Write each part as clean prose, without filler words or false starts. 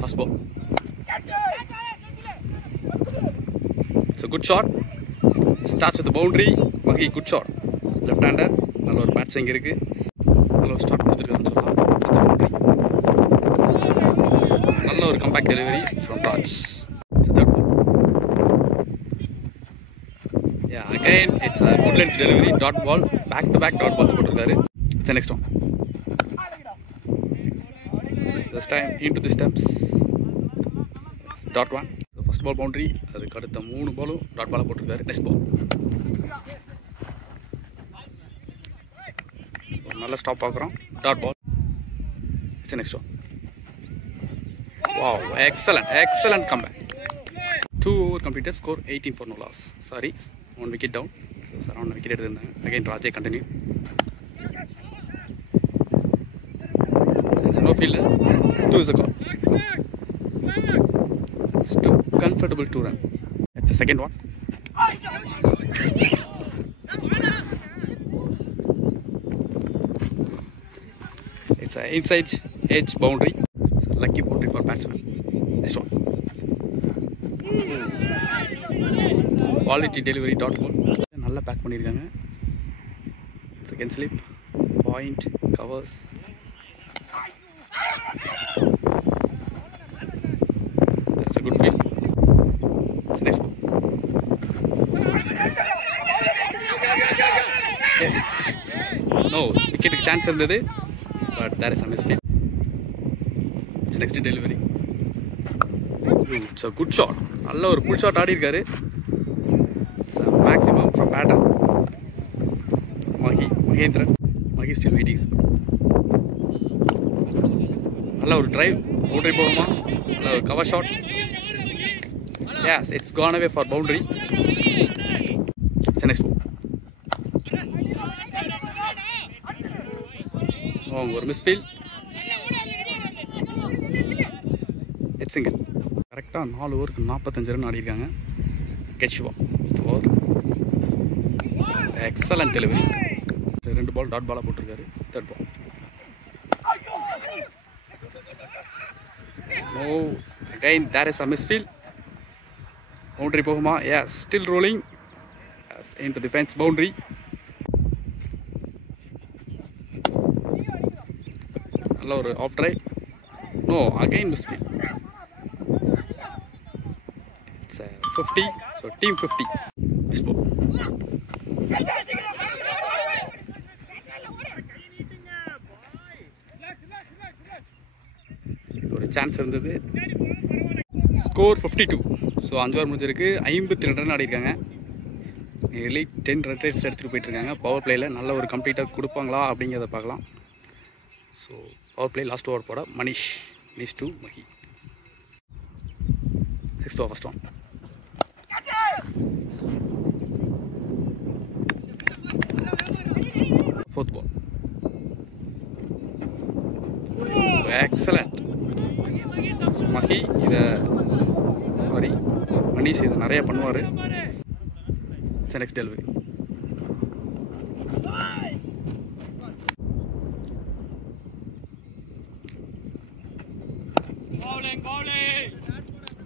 It's first ball. It's a good shot. Starts with the boundary. Mahi, good shot. Left-hander. நல்ல ஒரு bats இங்கே இருக்கு. நல்ல ஒரு ஸ்டார்ட் கொடுத்துருக்காருன்னு சொல்லலாம். நல்ல ஒரு compact delivery from Raj. It's a third ball. Yeah, again it's a good length delivery. Dot ball. Back to back dot balls போட்டிருக்காரு. It's the next one. This time into the steps. Dot one. So first ball boundary. அதுக்கு அடுத்த 3 பாலும் dot பாலாக போட்டிருக்காரு. Next பால் ஒரு நல்ல stop பார்க்குறோம். Dot ball. It's next one. Wow, excellent comeback. 2 over completed, score 18 for no loss. Sorry, 1 wicket down. So around wicket எடுத்திருந்தாங்க. Again Rajay continue. There's no fielder. 2 is the call. It's too comfortable to run. That's the second one. It's an inside edge boundary. It's a lucky boundary for batsman. This one. Quality delivery dot ball. நல்லா back பண்ணியிருக்காங்க. Second slip. Point. Covers. That's a good field. It's next ball. No, wicket chance இருந்தது. But there is a misfield. It's next delivery. It's a good shot. நல்ல ஒரு pull shot ஆடி இருக்காரு. It's a maximum from batter. Mahendran. Mahi still waiting. நல்ல ஒரு drive. boundary போகுமா? நல்ல ஒரு cover shot. Yes, it's gone away for boundary. It's the next ball. ஒரு misfield. ஹெட் சிங்கிள். கரெக்டாக 4 ஓவருக்கு 45 ரன் ஆடிருக்காங்க. கெட்சிவா over. Excellent delivery. 2 ball dot பாலாக போட்டிருக்காரு. Third ball. No, again there is a misfield. Boundary போகுமா? Yes, still rolling. Yes, into the fence boundary. நல்ல ஒரு off drive. No, again misfield. It's a 50, so team 50. This ball. ஒரு chance இருந்தது. Score 52. So 5 over முடிஞ்சிருக்கு. 52 run ஆடிருக்காங்க. Nearly 10 run rates எடுத்துகிட்டு போயிட்டுருக்காங்க. Power பிளேயில் நல்ல ஒரு கம்ப்ளீட்டாக கொடுப்பாங்களா அப்படிங்கிறத பார்க்கலாம். So power play last over போட Manish to Mahi. 6th over, first one. Fourth ball. Excellent. So Mahi இதை மனிஷ் இதை நிறைய பண்ணுவார். Next delivery.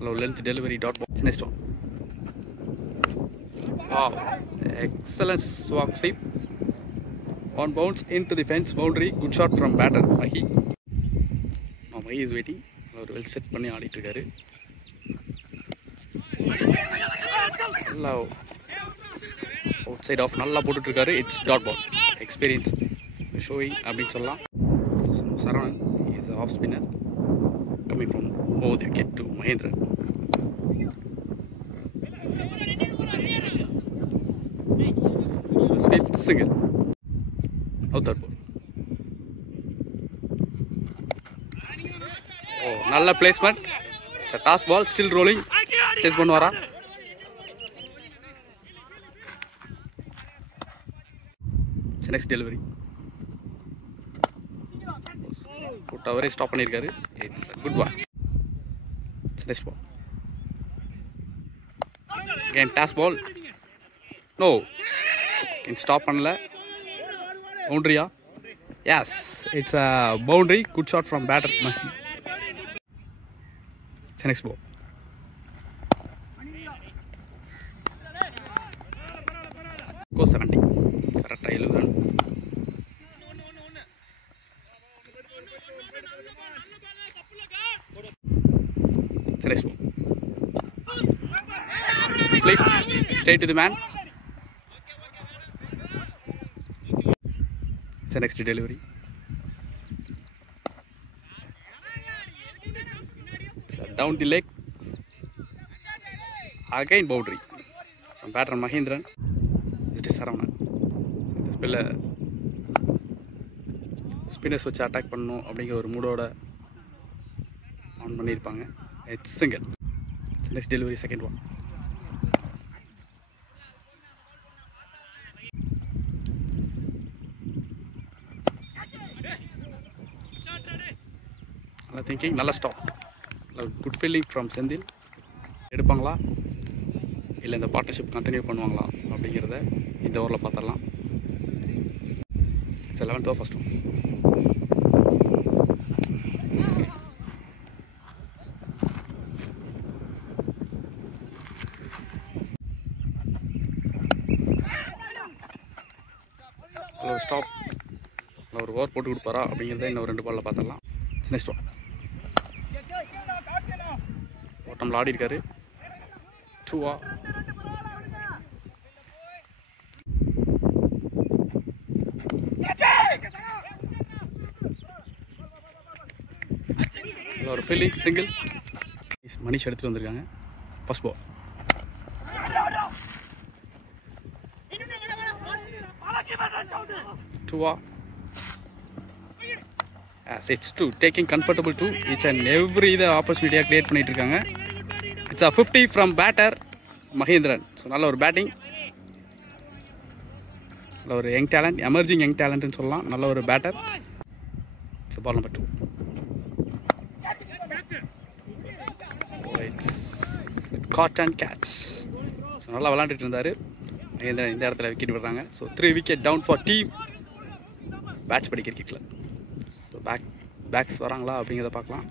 Low length delivery dot ball. Next one. Wow, excellent swag sweep. On bounce into the fence boundary. Good shot from batter Mahi. Now Mahi is waiting. Well set பண்ணி ஆடிட்டு இருக்காரு. Outside off நல்லா போட்டுட்டு இருக்காரு. It's dot ball. Experience showing அப்படின்னு சொல்லலாம். Saran is an off spinner. Coming from over the wicket to Mahendran. Misfield single. Out third ball. Oh, நல்ல placement. It's a toss ball, still rolling. Chase பண்ணுவாரா? It's next delivery. அவரே stop பண்ணியிருக்காரு. It's a good one. It's next ball. Again toss ball. No. Stop பண்ணல. Boundary-யா? Yes, it's a boundary. Good shot from batter Mahi. Next ball. Score 70. கரெக்டாக 70 run. Next ball. Flip straight to the man. It's the next delivery. So down the leg. Again boundary. From batter Mahindran. It is Saravanan. So this spiller spinners வச்சு attack பண்ணணும் அப்படிங்கிற ஒரு மூடோட on பண்ணியிருப்பாங்க. It's single. Next delivery second one. நல்லா thinking, நல்ல stop, good fielding from Senthil. எடுப்பாங்களா இல்லை இந்த பார்ட்னர்ஷிப் கண்டினியூ பண்ணுவாங்களா அப்படிங்கிறத இந்த ஓவரில் பார்த்துடலாம். இட்ஸ் 11th over first one. Stop, ஒரு ஓவர் போட்டு கொடுப்பாரா அப்படிங்கிறத இன்னும் 2 பாலில் பார்த்துடலாம். Next one. ஓட்டம்ல ஆடி இருக்காரு. 2 ஒரு ஃபீல்டிங் சிங்கிள். மனிஷ் எடுத்துகிட்டு வந்திருக்காங்க. First ball. As it's to taking comfortable to each and every the opportunity create பண்ணிட்டு இருக்காங்க. It's a 50 from batter Mahindran. So நல்ல ஒரு பேட்டிங், நல்ல ஒரு யங் டேலண்ட், எமர்ஜிங் யங் டேலண்ட்னு சொல்லலாம். நல்ல ஒரு batter. It's ball number 2. It's caught and catch. So நல்லா விளாண்டுட்டு இருந்தார். இந்த இடத்துல விக்கெட் விடுறாங்க. So 3 wicket down for team பேட்ச் படி கிரிக்கெட்டில். ஸோ பேக்ஸ் வராங்களா அப்படிங்கிறத பார்க்கலாம்.